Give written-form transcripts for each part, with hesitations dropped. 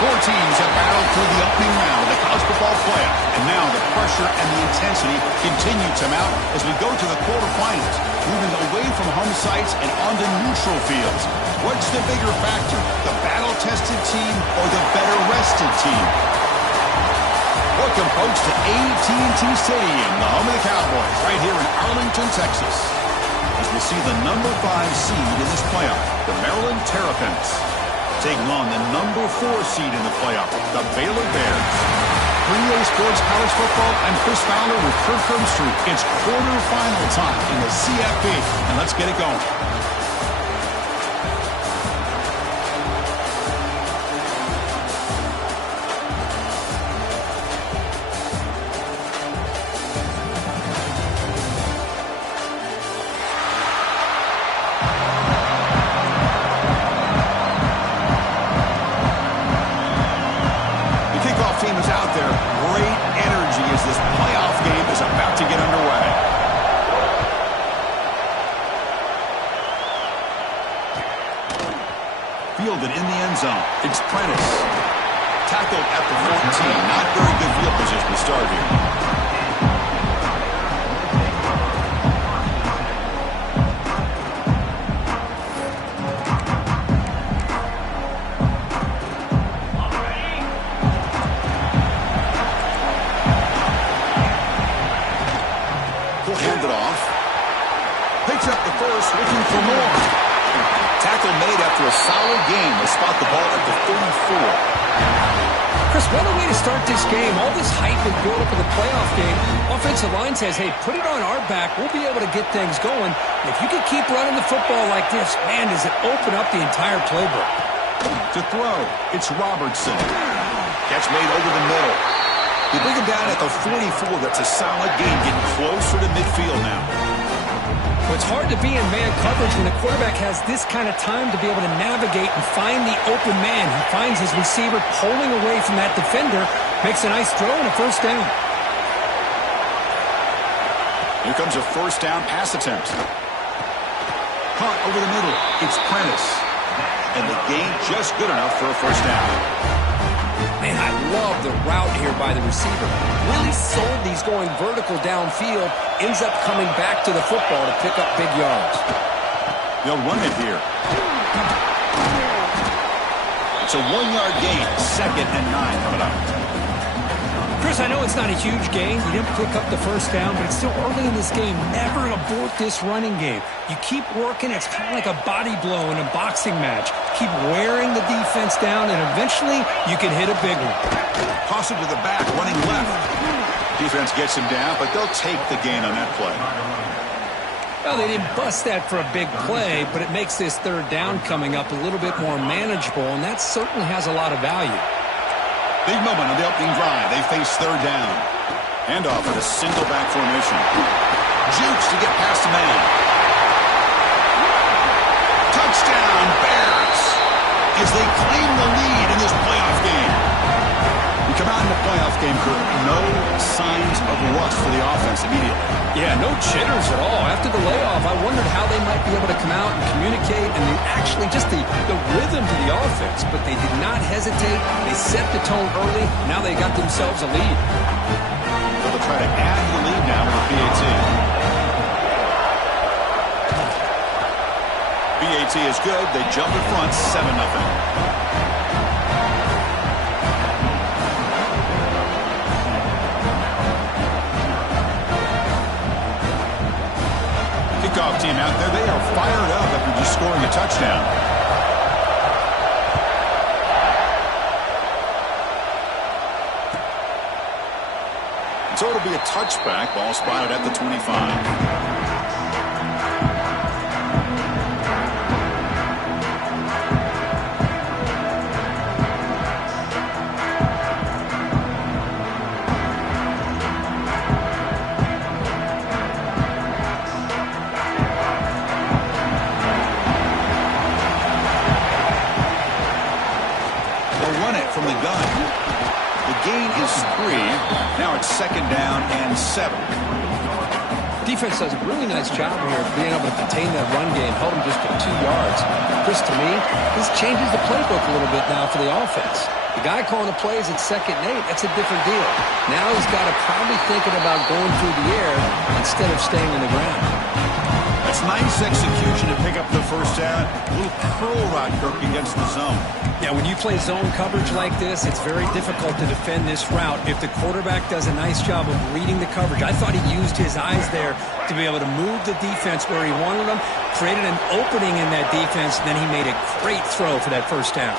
Four teams have battled through the opening round of the college football playoff, and now the pressure and the intensity continue to mount as we go to the quarterfinals, moving away from home sites and onto neutral fields. What's the bigger factor, the battle-tested team or the better-rested team? Welcome, folks, to AT&T Stadium, the home of the Cowboys, right here in Arlington, Texas, as we'll see the number 5 seed in this playoff, the Maryland Terrapins, taking on the number 4 seed in the playoff, the Baylor Bears. 3A Sports College Football, I'm Chris Fowler with Kirk Herbstreit. It's quarterfinal time in the CFP, and let's get it going. Fielded in the end zone. It's Prentice. Tackled at the 14. Not very good field position to start here. He'll hand it off. Picks up the first, looking for more. Tackle made after a solid game. They spot the ball at the 34. Chris, what a way to start this game. All this hype and build up for the playoff game. Offensive line says, hey, put it on our back. We'll be able to get things going. If you can keep running the football like this, man, does it open up the entire playbook. To throw, it's Robertson. Catch made over the middle. They bring him down at the 44. That's a solid game, getting closer to midfield now. Well, it's hard to be in man coverage when the quarterback has this kind of time to be able to navigate and find the open man. He finds his receiver pulling away from that defender, makes a nice throw and a first down. Here comes a first down pass attempt. Caught over the middle. It's Prentice. And the gain just good enough for a first down. Man, I love the route here by the receiver. Really sold these going vertical downfield. Ends up coming back to the football to pick up big yards. They'll run it here. It's a 1-yard gain. 2nd and 9 coming up. Chris, I know it's not a huge gain. You didn't pick up the first down, but it's still early in this game. Never abort this running game. You keep working. It's kind of like a body blow in a boxing match. Keep wearing the defense down, and eventually you can hit a big one. Toss it to the back, running left. Defense gets him down, but they'll take the gain on that play. Well, they didn't bust that for a big play, but it makes this third down coming up a little bit more manageable, and that certainly has a lot of value. Big moment on the opening drive. They face third down. Handoff in a single back formation. Jukes to get past the man. Touchdown, Bears, as they claim the lead in this playoff game. We come out in the playoff game, Kurt, no signs of rust for the offense immediately. Yeah, no jitters at all. After the layoff, I wondered how they might be able to come out and communicate and actually just the rhythm to the offense. But they did not hesitate. They set the tone early. Now they got themselves a lead. They'll try to add to the lead now with the PAT. PAT is good. They jump in front, 7-0. Kickoff team out there. They are fired up after just scoring a touchdown. So it'll be a touchback. Ball spotted at the 25. From the gun. The gain is 3. Now it's 2nd down and 7. Defense does a really nice job here of being able to contain that run game, held them just to 2 yards. Chris, to me, this changes the playbook a little bit now for the offense. The guy calling the plays at 2nd and 8, that's a different deal. Now he's got to probably thinking about going through the air instead of staying on the ground. That's nice execution to pick up the first down. A little curl route, Kirk, against the zone. Yeah, when you play zone coverage like this, it's very difficult to defend this route if the quarterback does a nice job of reading the coverage. I thought he used his eyes there to be able to move the defense where he wanted them, created an opening in that defense, and then he made a great throw for that first down.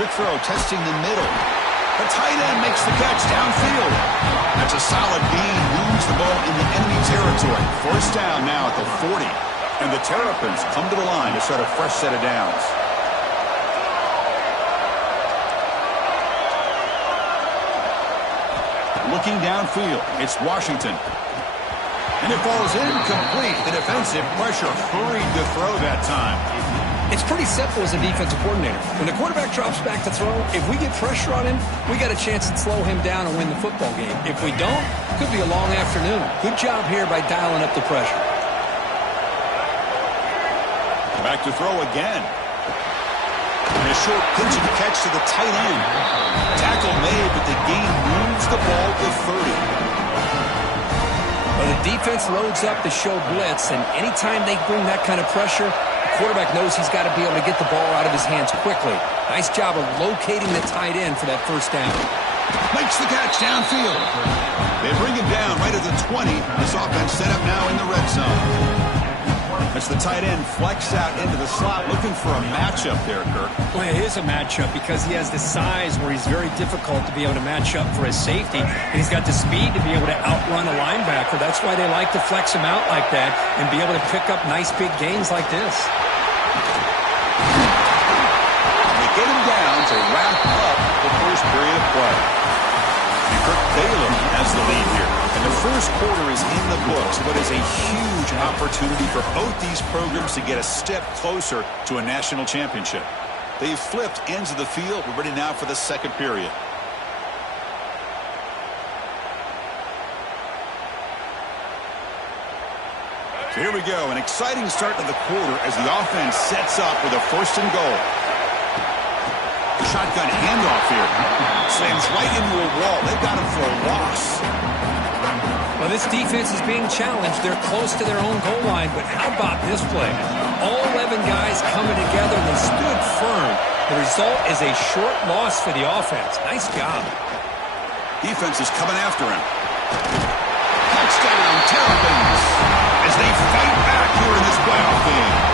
Good throw, testing the middle. The tight end makes the catch downfield. That's a solid gain. Moves the ball in the enemy territory. First down now at the 40. And the Terrapins come to the line to start a fresh set of downs. Looking downfield, it's Washington. And it falls incomplete. The defensive pressure hurried to throw that time. It's pretty simple as a defensive coordinator. When the quarterback drops back to throw, if we get pressure on him, we got a chance to slow him down and win the football game. If we don't, it could be a long afternoon. Good job here by dialing up the pressure. Back to throw again. And a short pitch and catch to the tight end. Tackle made, but the gain moves the ball to 30. Well, the defense loads up to show blitz, and anytime they bring that kind of pressure, the quarterback knows he's got to be able to get the ball out of his hands quickly. Nice job of locating the tight end for that first down. Makes the catch downfield. They bring him down right at the 20. This offense set up now in the red zone. As the tight end flex out into the slot, looking for a matchup there, Kirk. Well, it is a matchup because he has the size where he's very difficult to be able to match up for his safety. And he's got the speed to be able to outrun a linebacker. That's why they like to flex him out like that and be able to pick up nice big gains like this. They get him down to wrap up the first period of play. And Kirk Baylor has the lead here. And the first quarter is in the books, but is a huge opportunity for both these programs to get a step closer to a national championship. They've flipped ends of the field. We're ready now for the second period. So here we go. An exciting start to the quarter as the offense sets up with a 1st and goal. Shotgun handoff here. Slams right into a wall. They've got him for a loss. Well, this defense is being challenged. They're close to their own goal line, but how about this play? All 11 guys coming together, and they stood firm. The result is a short loss for the offense. Nice job. Defense is coming after him. Touchdown, Terrapins, as they fight back here in this playoff game.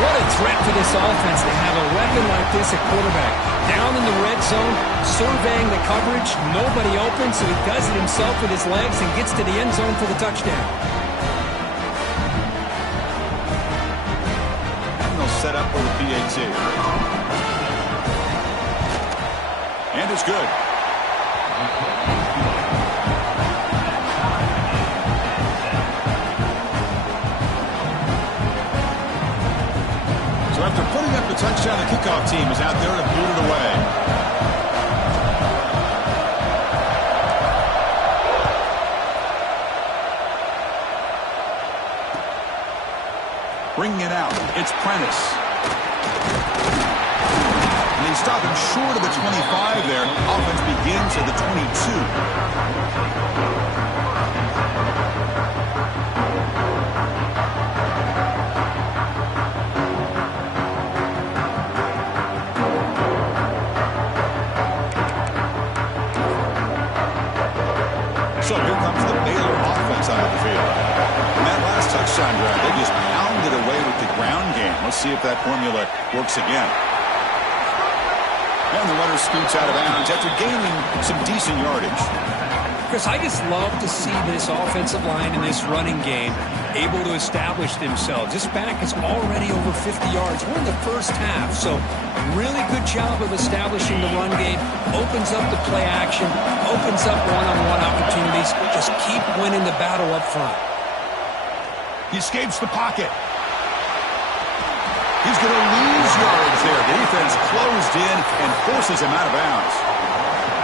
What a threat for this offense to have a weapon like this at quarterback. Down in the red zone, surveying the coverage, nobody open, so he does it himself with his legs and gets to the end zone for the touchdown. And they'll set up for the PAT. And it's good. kickoff team is out there to boot it away. Bringing it out, it's Prentice. And they stop him short of the 25 there. Offense begins at the 22. So here comes the Baylor offense out of the field. In that last touchdown drive, they just pounded away with the ground game. Let's see if that formula works again. And the runner scoots out of bounds after gaining some decent yardage. Chris, I just love to see this offensive line in this running game able to establish themselves. This back is already over 50 yards. We're in the first half, so really good job of establishing the run game. Opens up the play action, opens up one-on-one opportunities. Just keep winning the battle up front. He escapes the pocket. He's going to lose yards there. The defense closed in and forces him out of bounds.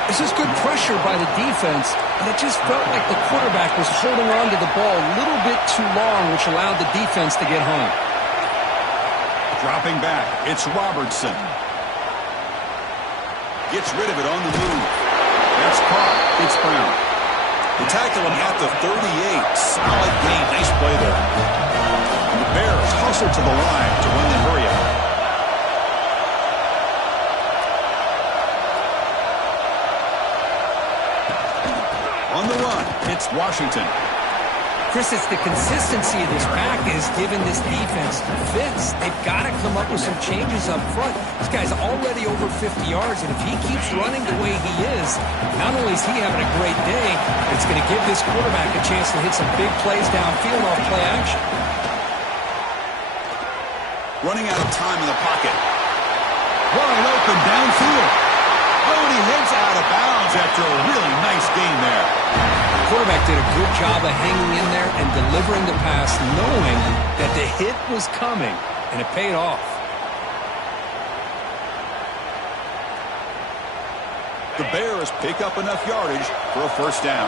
This is good pressure by the defense, but it just felt like the quarterback was holding on to the ball a little bit too long, which allowed the defense to get home. Dropping back, it's Robertson. Gets rid of it on the move. That's caught. It's Brown. They tackle him at the 38. Solid gain. Nice play there. And the Bears hustle to the line to run the hurry up. On the run, it's Washington. Chris, it's the consistency of this pack that has given this defense fits. They've got to come up with some changes up front. This guy's already over 50 yards, and if he keeps running the way he is, not only is he having a great day, it's going to give this quarterback a chance to hit some big plays downfield off play action. Running out of time in the pocket. Wide open downfield. Oh, and he heads out of bounds after a really nice gain there. The quarterback did a good job of hanging in there and delivering the pass, knowing that the hit was coming, and it paid off. The Bears pick up enough yardage for a first down.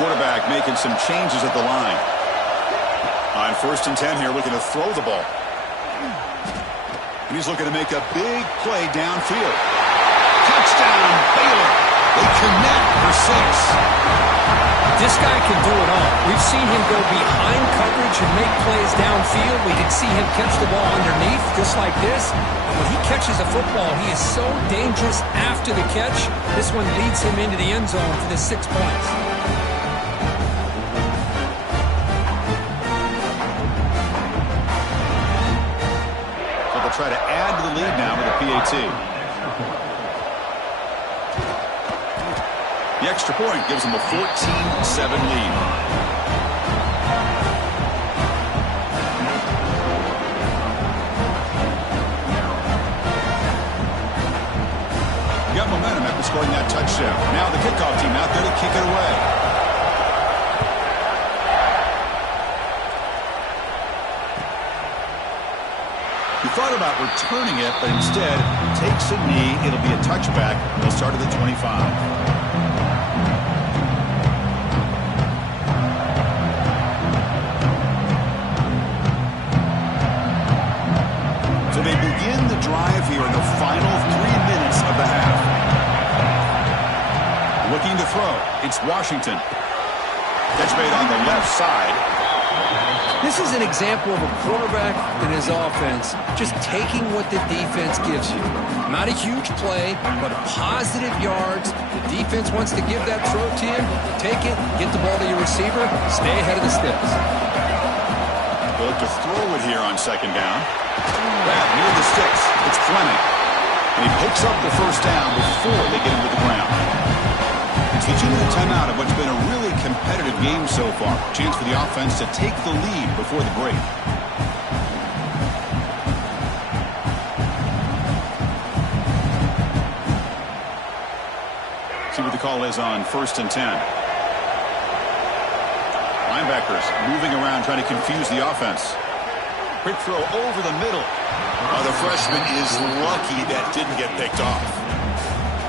Quarterback making some changes at the line. On 1st and 10 here, looking to throw the ball. And he's looking to make a big play downfield. Touchdown, Baylor. They connect for 6. This guy can do it all. We've seen him go behind coverage and make plays downfield. We can see him catch the ball underneath, just like this. And when he catches a football, he is so dangerous after the catch. This one leads him into the end zone for the 6 points. So they'll try to add to the lead now with a PAT. The extra point gives them a 14-7 lead. Got momentum after scoring that touchdown. Now the kickoff team out there to kick it away. He thought about returning it, but instead takes a knee. It'll be a touchback. They'll start at the 25. So they begin the drive here in the final 3 minutes of the half. Looking to throw. It's Washington. Catch made on the left side. This is an example of a quarterback and his offense just taking what the defense gives you. Not a huge play, but positive yards. The defense wants to give that throw to you. Take it, get the ball to your receiver, stay ahead of the sticks. They'll look to throw it here on 2nd down. Well, near the sticks, it's Fleming. And he picks up the first down before they get him to the ground. It's the 2-minute timeout of what's been a really competitive game so far. Chance for the offense to take the lead before the break. See what the call is on 1st and 10. Linebackers moving around trying to confuse the offense. Quick throw over the middle. The freshman is lucky that didn't get picked off.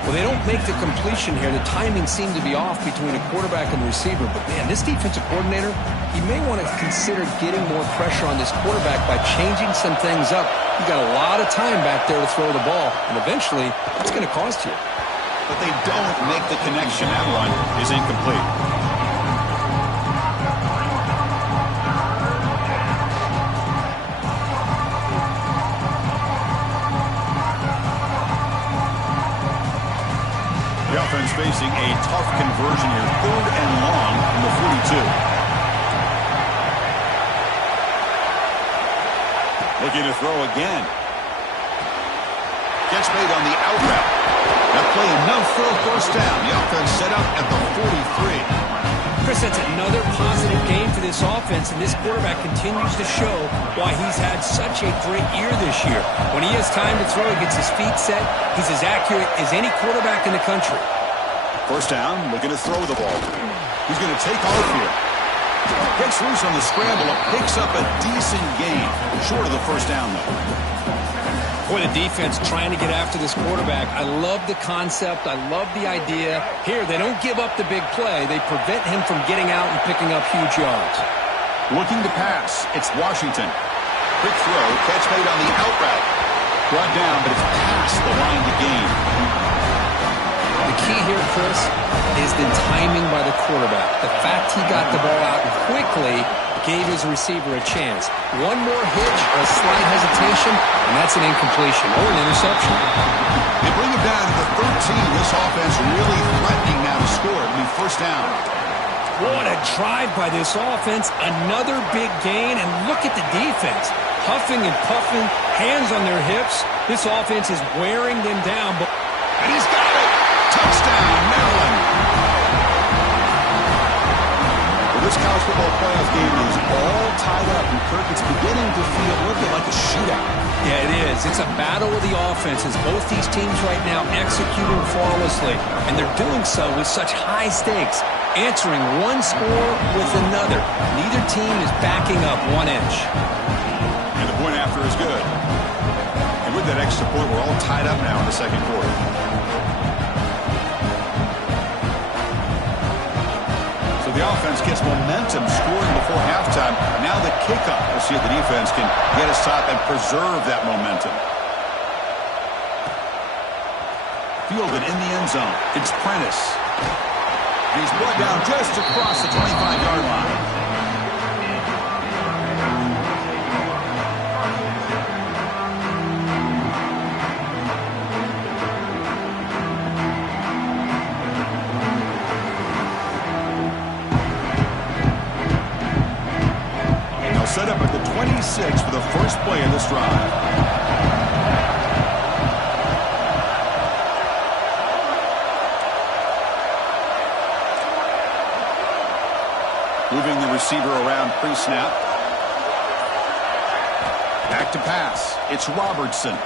Well, they don't make the completion here. The timing seemed to be off between the quarterback and the receiver. But, man, this defensive coordinator, he may want to consider getting more pressure on this quarterback by changing some things up. You got a lot of time back there to throw the ball, and eventually it's going to cost you. But they don't make the connection. That run is incomplete. The offense facing a tough conversion here. 3rd and long from the 42. Looking to throw again. Catch made on the out route. That play enough for a first down. The offense set up at the 43. Chris, that's another positive game for this offense, and this quarterback continues to show why he's had such a great year this year. When he has time to throw, he gets his feet set. He's as accurate as any quarterback in the country. First down, looking to throw the ball. He's going to take off here. Gets loose on the scramble and picks up a decent gain. Short of the first down, though. Boy, the defense trying to get after this quarterback. I love the concept. I love the idea. Here, they don't give up the big play. They prevent him from getting out and picking up huge yards. Looking to pass. It's Washington. Quick throw. Catch made on the out route. Brought down, but it's past the line to gain. The key here, Chris, is the timing by the quarterback. The fact he got the ball out quickly gave his receiver a chance. One more hitch or a slight hesitation, and that's an incompletion or an interception. They bring it down to the 13. This offense really threatening now to score. It'll be first down. What a drive by this offense. Another big gain, and look at the defense. Huffing and puffing, hands on their hips. This offense is wearing them down. And he's got it. Touchdown, Maryland. Well, this college football playoff game is all tied up, and Kirk, it's beginning to feel a little bit like a shootout. Yeah, it is. It's a battle of the offenses. Both these teams right now executing flawlessly, and they're doing so with such high stakes, answering one score with another. Neither team is backing up 1 inch. And the point after is good. And with that extra point, we're all tied up now in the second quarter. The offense gets momentum scoring before halftime. Now the kickoff. We'll see if the defense can get a stop and preserve that momentum. Fielded in the end zone. It's Prentice. He's brought down just across the 25-yard line. Set up at the 26 for the first play of this drive. Moving the receiver around pre-snap. Back to pass. It's Robertson.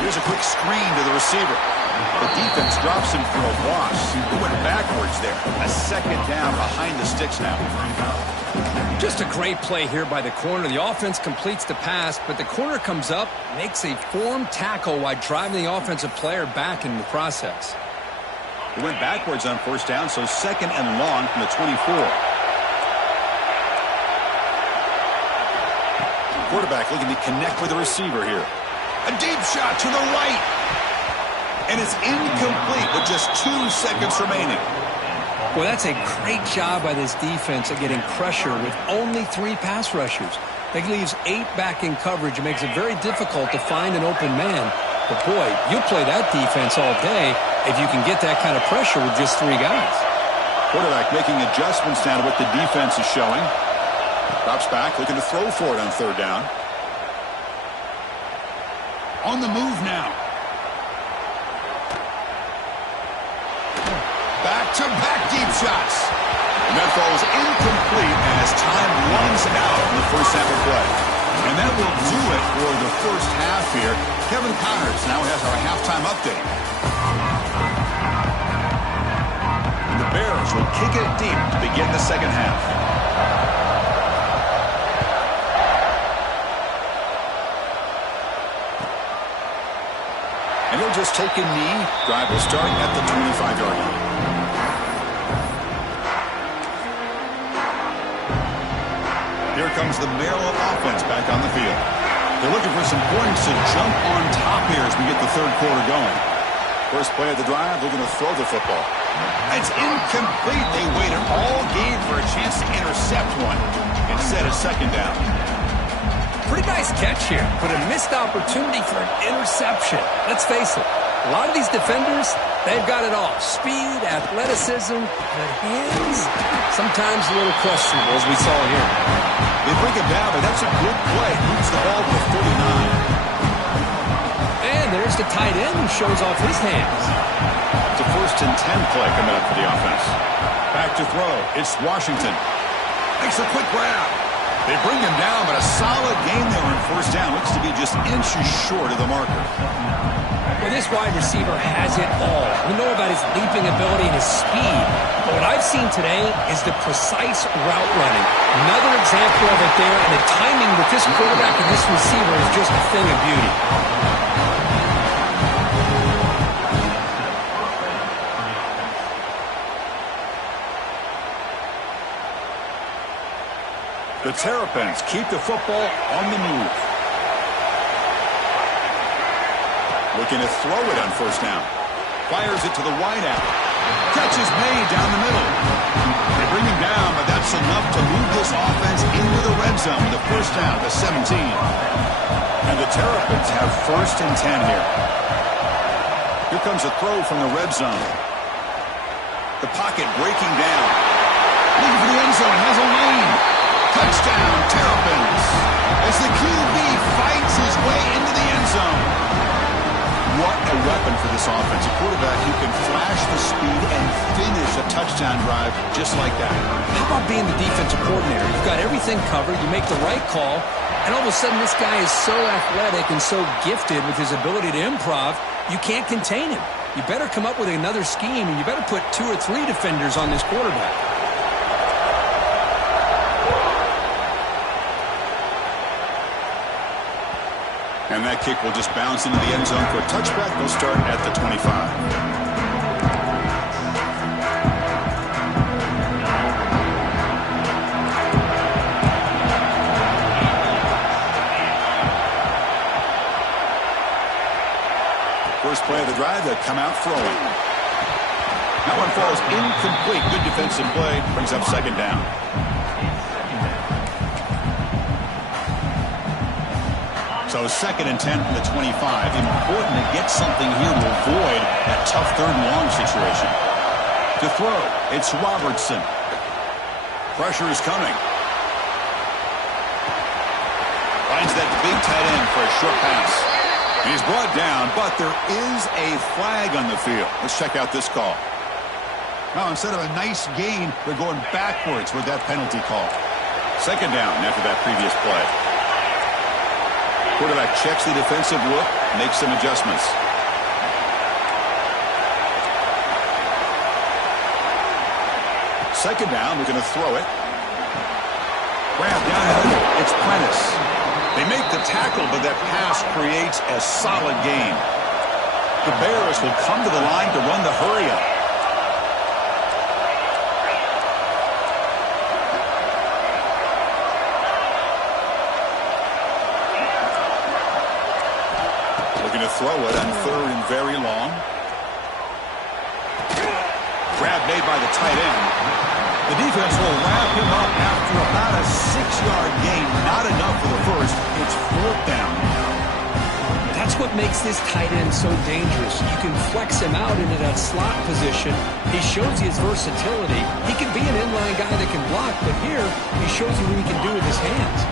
Here's a quick screen to the receiver. The defense drops him for a loss. He went backwards there. A second down behind the sticks now. Just a great play here by the corner. The offense completes the pass, but the corner comes up, makes a form tackle while driving the offensive player back in the process. He went backwards on first down, so 2nd and long from the 24. Quarterback looking to connect with the receiver here. A deep shot to the right. And it's incomplete with just 2 seconds remaining. Well, that's a great job by this defense at getting pressure with only 3 pass rushers. That leaves 8 back in coverage. It makes it very difficult to find an open man. But, boy, you play that defense all day if you can get that kind of pressure with just 3 guys. Quarterback making adjustments now to what the defense is showing. Drops back, looking to throw for it on 3rd down. On the move now. Back-to-back deep shots. And that falls incomplete as time runs out in the first half of play. And that will do it for the first half here. Kevin Connors now has our halftime update. And the Bears will kick it deep to begin the second half. just take a knee. Drive will start at the 25-yard line. Here comes the Maryland offense back on the field. They're looking for some points to jump on top here as we get the third quarter going. First play of the drive, they're going to throw the football. It's incomplete. They waited all game for a chance to intercept one. Instead, a second down. Pretty nice catch here, but a missed opportunity for an interception. Let's face it, a lot of these defenders, they've got it all. Speed, athleticism, good hands. Sometimes a little questionable, as we saw here. They bring it down, but that's a good play. Moves the ball to 39. And there's the tight end who shows off his hands. It's a 1st and 10 play coming up for the offense. Back to throw. It's Washington. Makes a quick grab. They bring him down, but a solid game there on 1st down. Looks to be just inches short of the marker. Well, this wide receiver has it all. We know about his leaping ability and his speed. But what I've seen today is the precise route running. Another example of it there, and the timing with this quarterback and this receiver is just a thing of beauty. The Terrapins keep the football on the move. Looking to throw it on 1st down. Fires it to the wideout. Catch is made down the middle. They bring him down, but that's enough to move this offense into the red zone with a 1st down to 17. And the Terrapins have 1st and 10 here. Here comes a throw from the red zone. The pocket breaking down. Looking for the end zone. Has a lane. Touchdown, Terrapins, as the QB fights his way into the end zone. What a weapon for this offense. A quarterback who can flash the speed and finish a touchdown drive just like that. How about being the defensive coordinator? You've got everything covered. You make the right call, and all of a sudden this guy is so athletic and so gifted with his ability to improv, you can't contain him. You better come up with another scheme, and you better put 2 or 3 defenders on this quarterback. And that kick will just bounce into the end zone for a touchback. They'll start at the 25. First play of the drive, they come out throwing. That one falls incomplete. Good defensive play. Brings up 2nd down. So 2nd and 10 from the 25. Important to get something here to avoid that tough 3rd and long situation. To throw, it's Robertson. Pressure is coming. Finds that big tight end for a short pass. And he's brought down, but there is a flag on the field. Let's check out this call. Now, instead of a nice gain, they're going backwards with that penalty call. 2nd down after that previous play. Quarterback checks the defensive look, makes some adjustments. Second down, we're going to throw it. Grab down the middle. It's Prentice. They make the tackle, but that pass creates a solid gain. The Bears will come to the line to run the hurry-up. Throw it on 3rd and very long. Grab made by the tight end. The defense will wrap him up after about a 6-yard gain. Not enough for the first. It's 4th down. That's what makes this tight end so dangerous. You can flex him out into that slot position. He shows you his versatility. He can be an inline guy that can block, but here he shows you what he can do with his hands.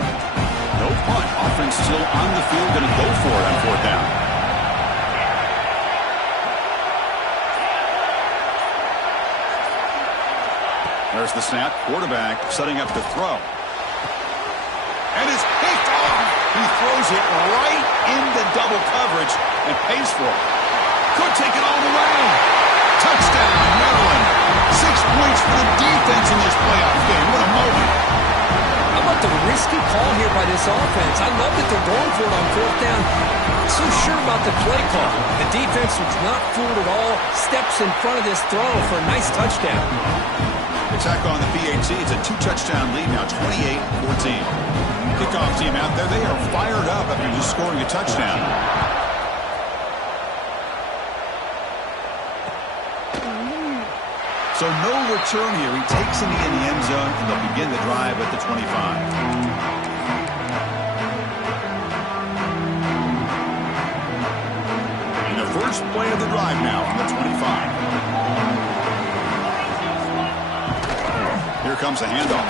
No punt. Offense still on the field, going to go for it on 4th down. There's the snap. Quarterback setting up to throw. And it's picked off. He throws it right into double coverage and pays for it. Could take it all the way. Touchdown, Maryland. 6 points for the defense in this playoff game. What a moment. How about the risky call here by this offense. I love that they're going for it on fourth down. Not so sure about the play call. The defense was not fooled at all. Steps in front of this throw for a nice touchdown. Attack on the PAT. It's a 2-touchdown lead now, 28-14. Kickoff team out there. They are fired up after just scoring a touchdown. So no return here. He takes it in the end zone, and they'll begin the drive at the 25. And the first play of the drive now on the 25. Here comes a handoff.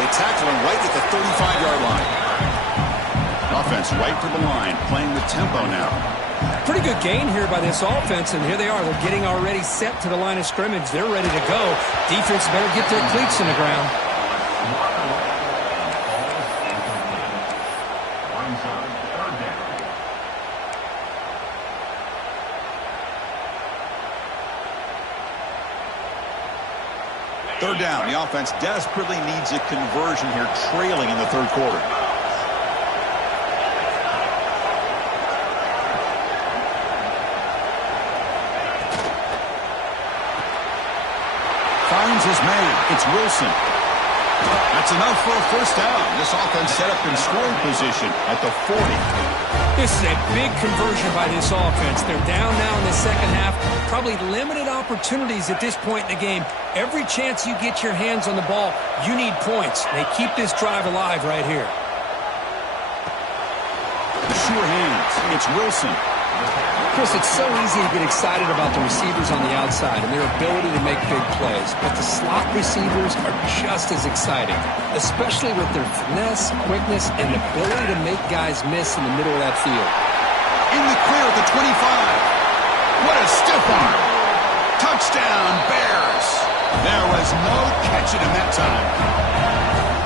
They tackle him right at the 35-yard line. Offense right to the line, playing the tempo now. Pretty good gain here by this offense, and here they are. They're getting already set to the line of scrimmage. They're ready to go. Defense better get their cleats in the ground. Third down. The offense desperately needs a conversion here, trailing in the third quarter. Finds is made. It's Wilson. That's enough for a first down. This offense set up in scoring position at the 40. This is a big conversion by this offense. They're down now in the second half. Probably limited opportunities at this point in the game. Every chance you get your hands on the ball, you need points. They keep this drive alive right here. Sure hands. It's Wilson. Chris, it's so easy to get excited about the receivers on the outside and their ability to make big plays. But the slot receivers are just as exciting, especially with their finesse, quickness, and ability to make guys miss in the middle of that field. In the clear at the 25. What a stiff arm. Touchdown, Bears. There was no catching him that time.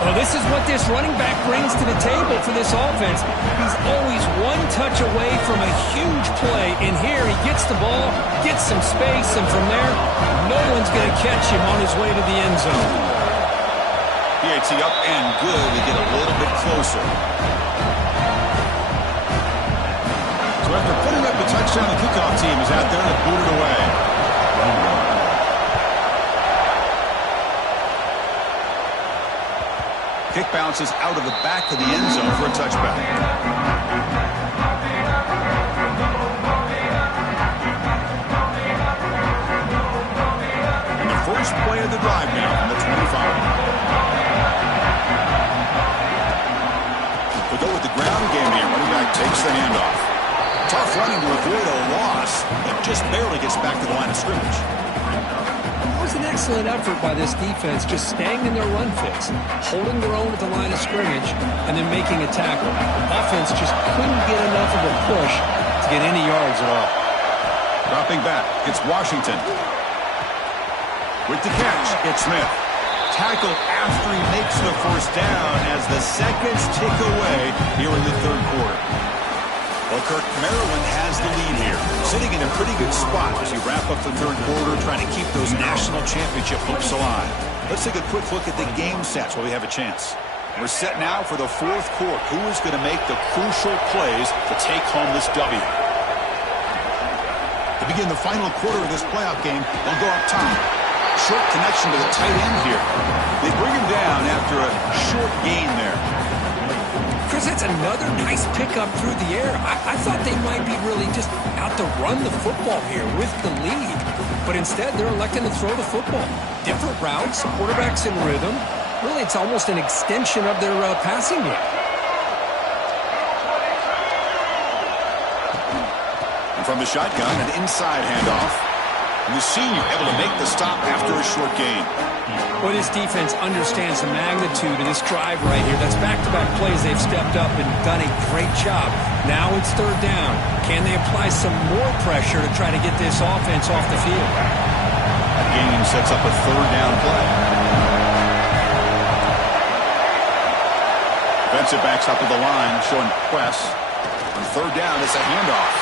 Well, this is what this running back brings to the table for this offense. He's always one touch away from a huge play. And here he gets the ball, gets some space, and from there, no one's going to catch him on his way to the end zone. PAT up and good to get a little bit closer. So after putting up the touchdown, the kickoff team is out there to boot it away. Kick bounces out of the back of the end zone for a touchback. And the first play of the drive now from the 25. We'll go with the ground game here. Running back takes the handoff. Tough running to avoid a loss, but just barely gets back to the line of scrimmage. It was an excellent effort by this defense, just staying in their run fix, holding their own at the line of scrimmage, and then making a tackle. Offense just couldn't get enough of a push to get any yards at all. Dropping back, it's Washington. With the catch, it's Smith. Tackle after he makes the first down as the seconds tick away here in the third quarter. Well, Kirk, Maryland has the lead here, sitting in a pretty good spot as you wrap up the third quarter, trying to keep those national championship hopes alive. Let's take a quick look at the game stats while we have a chance. We're set now for the fourth quarter. Who is going to make the crucial plays to take home this W? To begin the final quarter of this playoff game, they'll go up top. Short connection to the tight end here. They bring him down after a short gain there. Chris, that's another nice pickup through the air. I thought they might be really just out to run the football here with the lead. But instead, they're electing to throw the football. Different routes, quarterbacks in rhythm. Really, it's almost an extension of their passing game. And from the shotgun, an inside handoff. And the senior able to make the stop after a short gain. Well, this defense understands the magnitude of this drive right here. That's back-to-back plays. They've stepped up and done a great job. Now it's third down. Can they apply some more pressure to try to get this offense off the field? That gain sets up a third down play. Defensive backs up to the line, showing press. On third down, it's a handoff.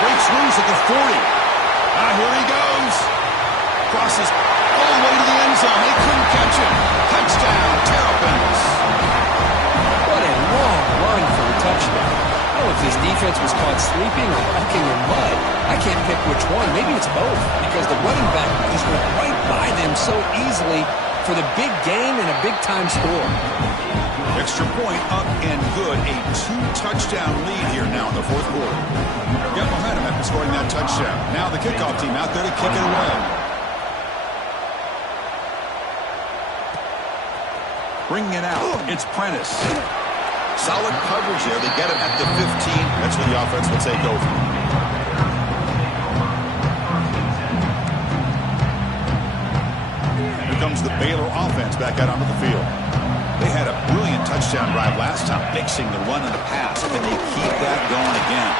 Breaks loose at the 40. Here he goes. Crosses all the way to the end zone. They couldn't catch him. Touchdown, Terrapins. What a long run for a touchdown. I don't know if this defense was caught sleeping or walking in mud. I can't pick which one. Maybe it's both, because the running back just went right by them so easily for the big gain and a big-time score. Extra point up and good. A 2-touchdown lead here now in the fourth quarter. Got momentum after scoring that touchdown. Now the kickoff team out there to kick it away. Bringing it out. It's Prentice. Solid coverage there. They get him at the 15. That's where the offense will take over. Here comes the Baylor offense back out onto the field. They had a brilliant touchdown drive last time, mixing the run and the pass. Can they keep that going again?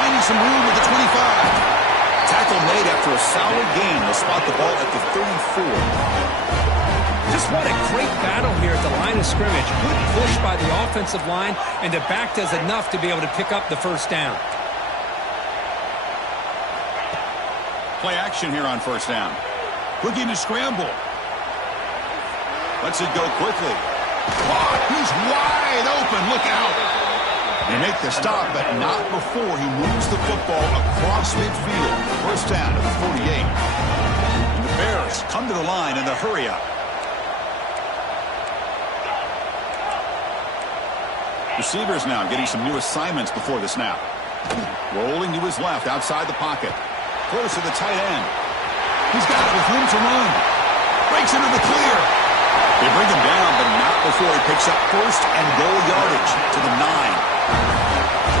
Finding some room with the 25. Tackle made after a solid gain. They'll spot the ball at the 34. Just what a great battle here at the line of scrimmage. Good push by the offensive line, and the back does enough to be able to pick up the first down. Play action here on first down. Looking to scramble. Lets it go quickly. Oh, he's wide open. Look out. They make the stop, but not before he moves the football across midfield. First down to the 48. And the Bears come to the line in the hurry up. Receivers now getting some new assignments before the snap. Rolling to his left outside the pocket. Close to the tight end. He's got it with room to run. Breaks into the clear. They bring him down, but not before he picks up first and goal yardage to the 9.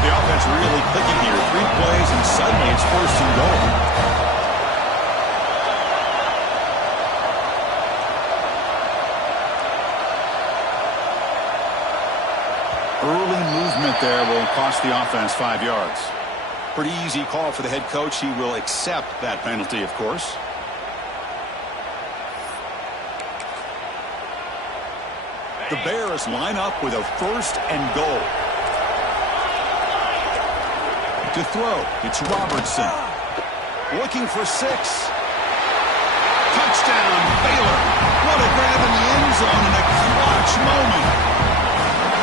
The offense really clicking here. 3 plays, and suddenly it's first and goal. Early movement there will cost the offense 5 yards. Pretty easy call for the head coach. He will accept that penalty, of course. The Bears line up with a first and goal. To throw, it's Robertson. Looking for 6. Touchdown, Baylor. What a grab in the end zone in a clutch moment.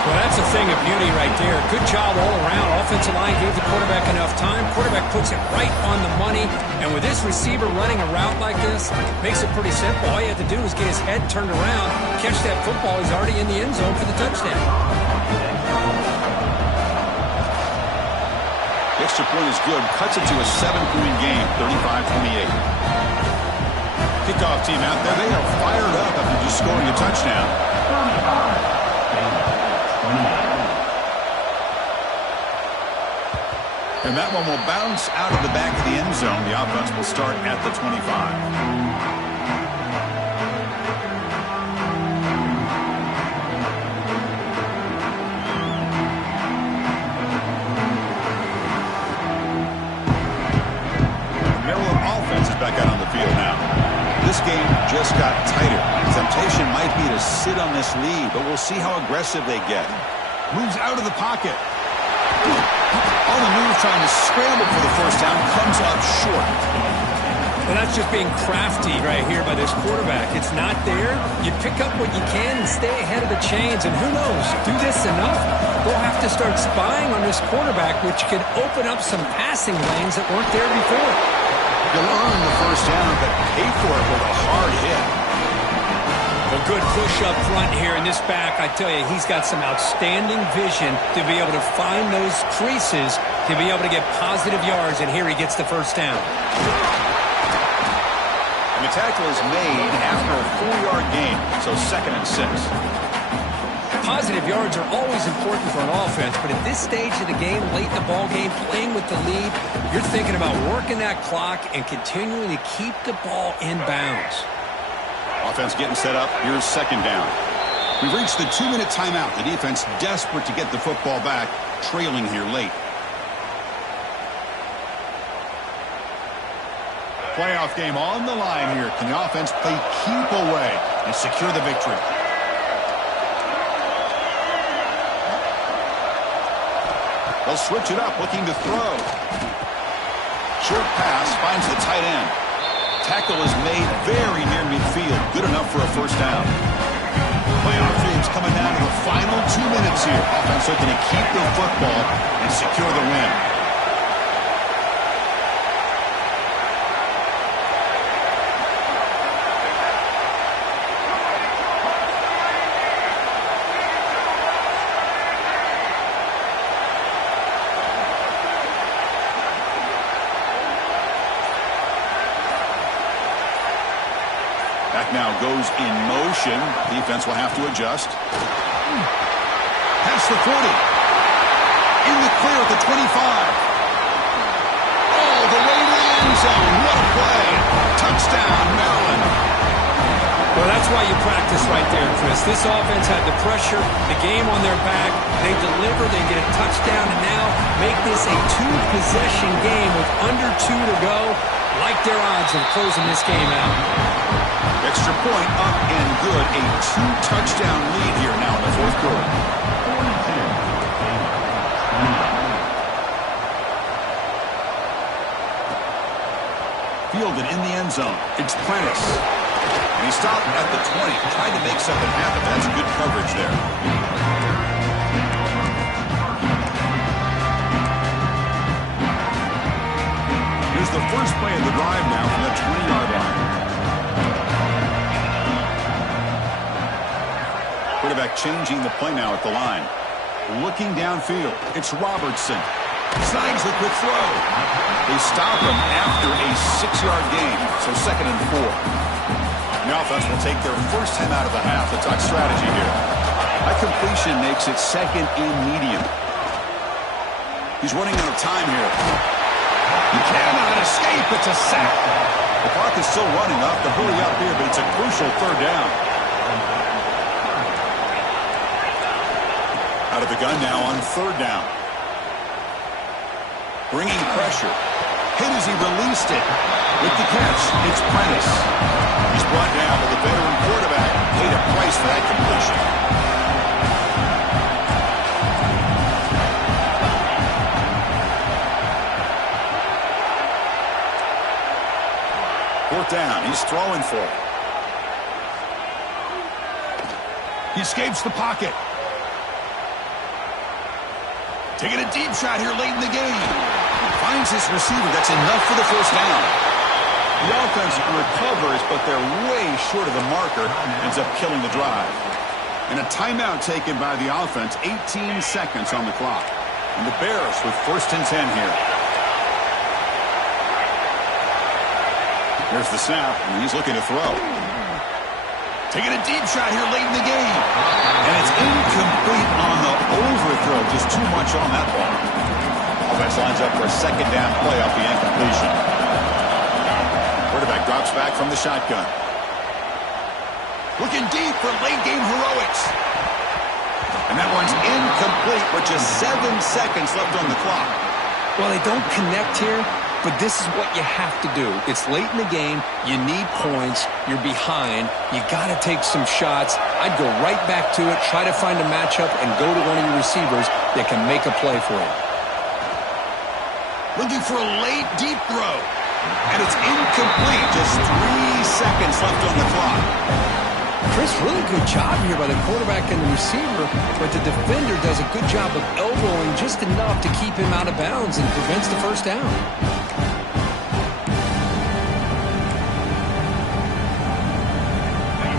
Well, that's a thing of beauty right there. Good job all around. Offensive line gave the quarterback enough time. Quarterback puts it right on the money. And with this receiver running a route like this, makes it pretty simple. All you have to do is get his head turned around, catch that football. He's already in the end zone for the touchdown. The extra point is good. Cuts it to a 7-point game, 35-28. Kickoff team out there. They are fired up after just scoring a touchdown. And that one will bounce out of the back of the end zone. The offense will start at the 25. Maryland offense is back out on the field now. This game just got tighter. Temptation might be to sit on this lead, but we'll see how aggressive they get. Moves out of the pocket. On the move, trying to scramble for the first down, comes up short. Well, that's just being crafty right here by this quarterback. It's not there. You pick up what you can and stay ahead of the chains. And who knows, do this enough, they'll have to start spying on this quarterback, which could open up some passing lanes that weren't there before. You'll earn the first down, but pay for it with a hard hit. A good push up front here in this back. I tell you, he's got some outstanding vision to be able to find those creases, to be able to get positive yards, and here he gets the first down. And the tackle is made after a 4-yard gain, so 2nd and 6. Positive yards are always important for an offense, but at this stage of the game, late in the ball game, playing with the lead, you're thinking about working that clock and continuing to keep the ball in bounds. Offense getting set up. Here's 2nd down. We've reached the 2-minute timeout. The defense desperate to get the football back, trailing here late. Playoff game on the line here. Can the offense play keep away and secure the victory? They'll switch it up, looking to throw. Short pass finds the tight end. Tackle is made very near midfield. Good enough for a first down. Playoff dreams coming down to the final 2 minutes here. Offense looking to keep the football and secure the win. Now goes in motion. Defense will have to adjust. Past the 40. In the clear at the 25. All the way to the end zone. What a play. Touchdown, Maryland. Well, that's why you practice right there, Chris. This offense had the pressure, the game on their back. They deliver, they get a touchdown, and now make this a two-possession game with under 2 to go. Like their odds of closing this game out. Extra point up and good. A 2-touchdown lead here now in the fourth quarter. Fielded in the end zone. It's Prentice. And he stopped at the 20. Tried to make something happen. That's good coverage there. Here's the first play of the drive now from the 20-yard line. Quarterback changing the play now at the line. Looking downfield. It's Robertson. Snags the quick throw. They stop him after a 6-yard gain. So 2nd and 4. The offense will take their first time out of the half. The touch strategy here. That completion makes it 2nd and medium. He's running out of time here. He cannot escape. It's a sack. The clock is still running up to hurry up here, but it's a crucial 3rd down. Out of the gun now on 3rd down. Bringing pressure. Hit as he released it. With the catch, it's Prentice. He's brought down, but the veteran quarterback paid a price for that completion. Fourth down. He's throwing for it. He escapes the pocket. Taking a deep shot here late in the game. Finds his receiver. That's enough for the first down. The offense recovers, but they're way short of the marker. Ends up killing the drive. And a timeout taken by the offense. 18 seconds on the clock. And the Bears with 1st and 10 here. There's the snap, and he's looking to throw. Taking a deep shot here late in the game. And it's incomplete on the overthrow. Just too much on that ball. Offense lines up for a 2nd down play off the incompletion. Quarterback drops back from the shotgun. Looking deep for late game heroics. And that one's incomplete with just 7 seconds left on the clock. Well, they don't connect here, but this is what you have to do. It's late in the game. You need points. You're behind. You got to take some shots. I'd go right back to it, try to find a matchup, and go to one of your receivers that can make a play for you. Looking for a late, deep throw. And it's incomplete. Just 3 seconds left on the clock. Chris, really good job here by the quarterback and the receiver, but the defender does a good job of elbowing just enough to keep him out of bounds and prevents the first down.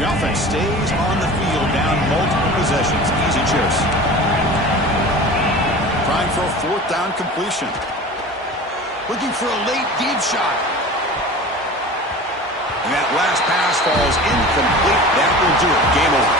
The offense stays on the field down multiple possessions. Easy chips. Trying for a 4th down completion. Looking for a late deep shot. And that last pass falls incomplete. That will do it. Game over.